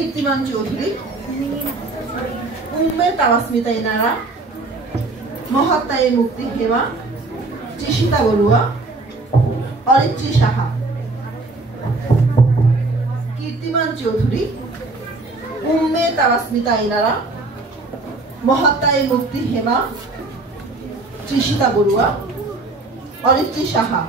কীর্তিমান চৌধুরী, উম্মে তাওয়াসমিতা ইনারা, মহাত্মায়ে মুক্তি হেমা, তৃষিতা বড়ুয়া, অরিত্রী সাহা। কীর্তিমান চৌধুরী, উম্মে তাওয়াসমিতা ইনারা, মহাত্মায়ে মুক্তি হেমা, তৃষিতা বড়ুয়া, অরিত্রী সাহা।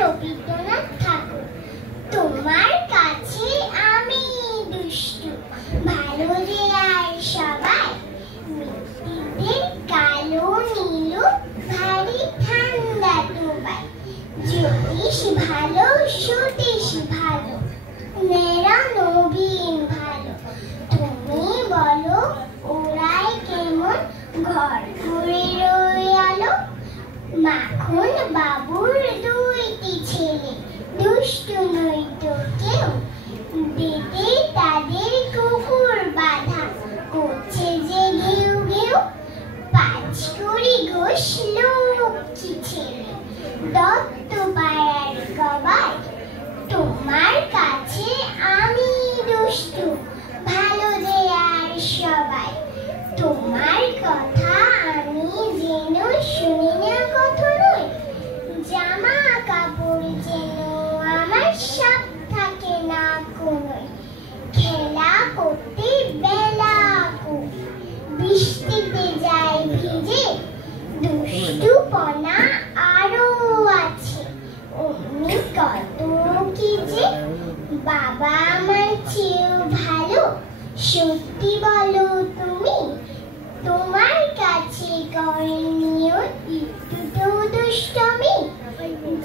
রবীন্দ্রনাথ ঠাকুর। তোমার কাছে আমি দুষ্টু, ভালো রে আর সবাই, মিত্তিদের কালো নীলু, ভারী ঠান্ডা ডোবাই, জ্যোতিষ ভালো, সতীশ ভালো, নেরা নবীন ভালো, তুমি বলো ওরাই কেমন, ঘর ঘুরে রয়ালো, মাখন বাবুর দুইটি ছেলে, দুষ্টু নইতো কেউ, বেদে তাদের কুকুর বাঁধা, করছে যে ঘেউ ঘেউ, পাঁচ কড়ি ঘোষ লক্ষ্মী ছেলে, দত্ত পাড়ার গবাই, তোমার কাছে আমি দুষ্টু, ভালো দে আর সবাই, তোমার কথা আমি যেন শুনি না কখনোই, জামা কাপড় যেন আমার সাপ থাকে না কোনোই, খেলা করতে বেলা করি, বৃষ্টিতে যাই ভিজে, দুষ্টুপনা আরো আছে, অমনি কত কি যে, বাবা আমার চেয়েও ভালো, সত্যি বলো তুমি, তোমার কাছে করেনিও একটু দুষ্টমি,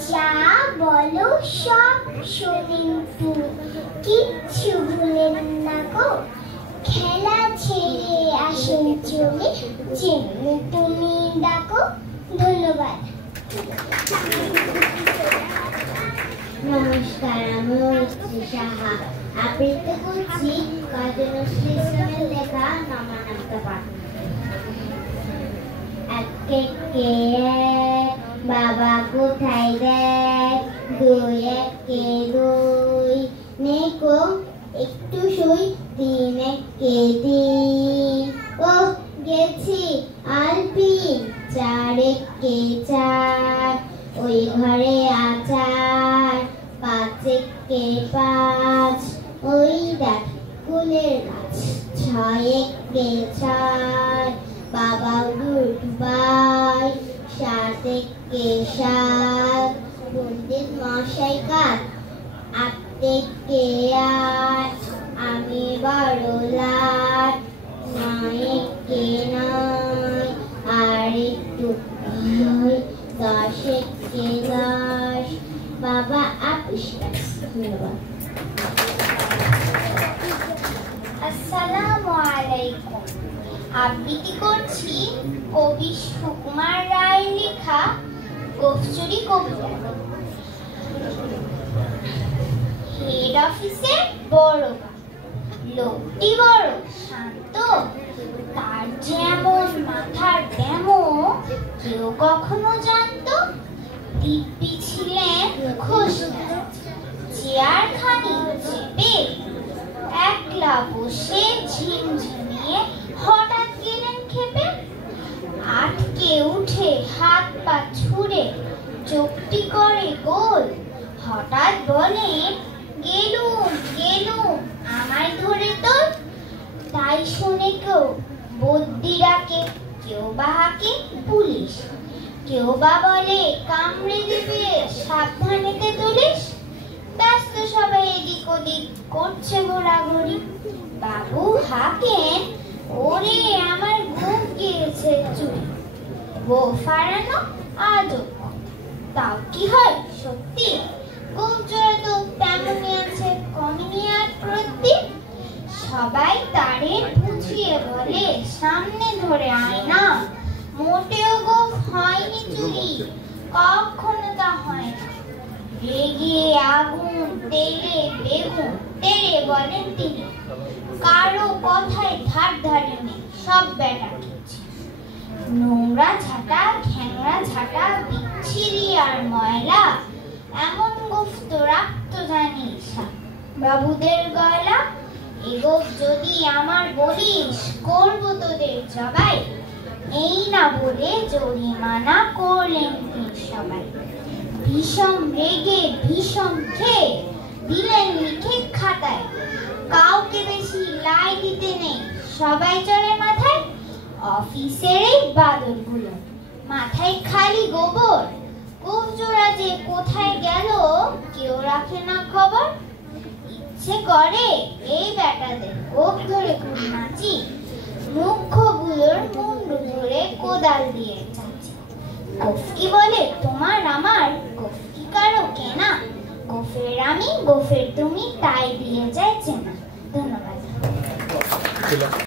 যা বলো সব শোনেন তুমি, কিচ্ছু ভুলেন না গো, খেলা ছেড়ে আসেন চলে, যেমনি তুমি ডাকো। ধন্যবাদ। নমস্কার, আমি অরিত্রী সাহা। আবৃত্তি করছি কাজী নজরুল ইসলামের লেখা নামানামতা পাঠ। একে কে বাবা কোথায় দেখ, দুই একে দুই, নেকো একটু শুই, তিন একে তিন, ও গেছি আলপিন, চার একে চার, ওই ঘরে আচার, পাঁচ একে পাঁচ, ওই দেখ কুলের গাছ, ছয় একে ছয়, বাবা উঠবাই, সাত একে সাত, পণ্ডিত মশাই কাঠ, আট একে আট, আমি বড় লাট, নয় একে নয়, আর একটু নয়, দশ একে দশ, বাবা আপিস। ধন্যবাদ। আসসালামু আলাইকুম। আবৃত্তি করছি কবি সুকুমার রায়ের লেখা গোফচুরি কবিতা। হেড অফিসের বড় লোকটি বড় শান্ত, তার যেমন মাথার ডেমো কেউ কখনো জানতো। দিব্যি ছিলেন মুখোশ, চেয়ারখানি চেপে একলা বসে ঝিমঝিমিয়ে হঠাৎ গেলেন খেপে, আটকে উঠে হাত পা ছুড়ে চোখটি করে গোল, হঠাৎ বলে গেলুম গেলুম আমায় ধরে তোর। তাই শুনে কেউ বদ্যি ডাকে, কেউ বা হাঁকে পুলিশ, কেউ বা বলে কামড়ে দেবে সাবধানেতে তুলিস। ব্যস্ত সবাই এদিক ওদিক করছে ঘোরাঘুরি, বাবু হাঁকেন ওরে আমার ঘুম গিয়েছে চুরি। বউ ফারানো আজব, তাও কি হয় সত্যি, ঘুম চোরা তো তেমনই আছে, কমেনি আর প্রতি। সবাই তারে বুঝিয়ে বলে সামনে ধরে আয়না, মোটেও গো হয়নি চুরি, কখনো তা হয় না। রেগে আগুন তেলে বেগুন তেরে বলেন তিনি, কারো কথায় ধার ধারে নেই, সব বেটা খেয়েছে। নোংরা ঝাঁটা, ঘ্যাংরা ঝাঁটা, বিচ্ছিরি আর ময়লা, এমন গোফ তো রাখতো জানিস বাবুদের গয়লা। এগোপ যদি আমার বলিস, করবো তোদের জবাই। এই না বলে জরিমানা করলেন সবাই। ভীষণ রেগে ভীষণ খেয়ে দিলেন লিখে খাতায়, কাউকে বেশি লাই দিতে নেই, সবাই চলে মাথায়। অফিসের এই বাদরগুলো মাথায় খালি গোবর, গোপ জোড়া যে কোথায় গেল কেউ রাখে না খবর। ইচ্ছে করে এই বেটাদের গোপ ধরে খুব নাচি, মুখ্যগুলোর মুন্ডু ধরে কোদাল দিয়ে চাচি। গোফ কি বলে তোমার আমার, গোফ কি কারো কেনা? গোফের আমি গোফের তুমি, তাই দিয়ে যায় চেনা। ধন্যবাদ।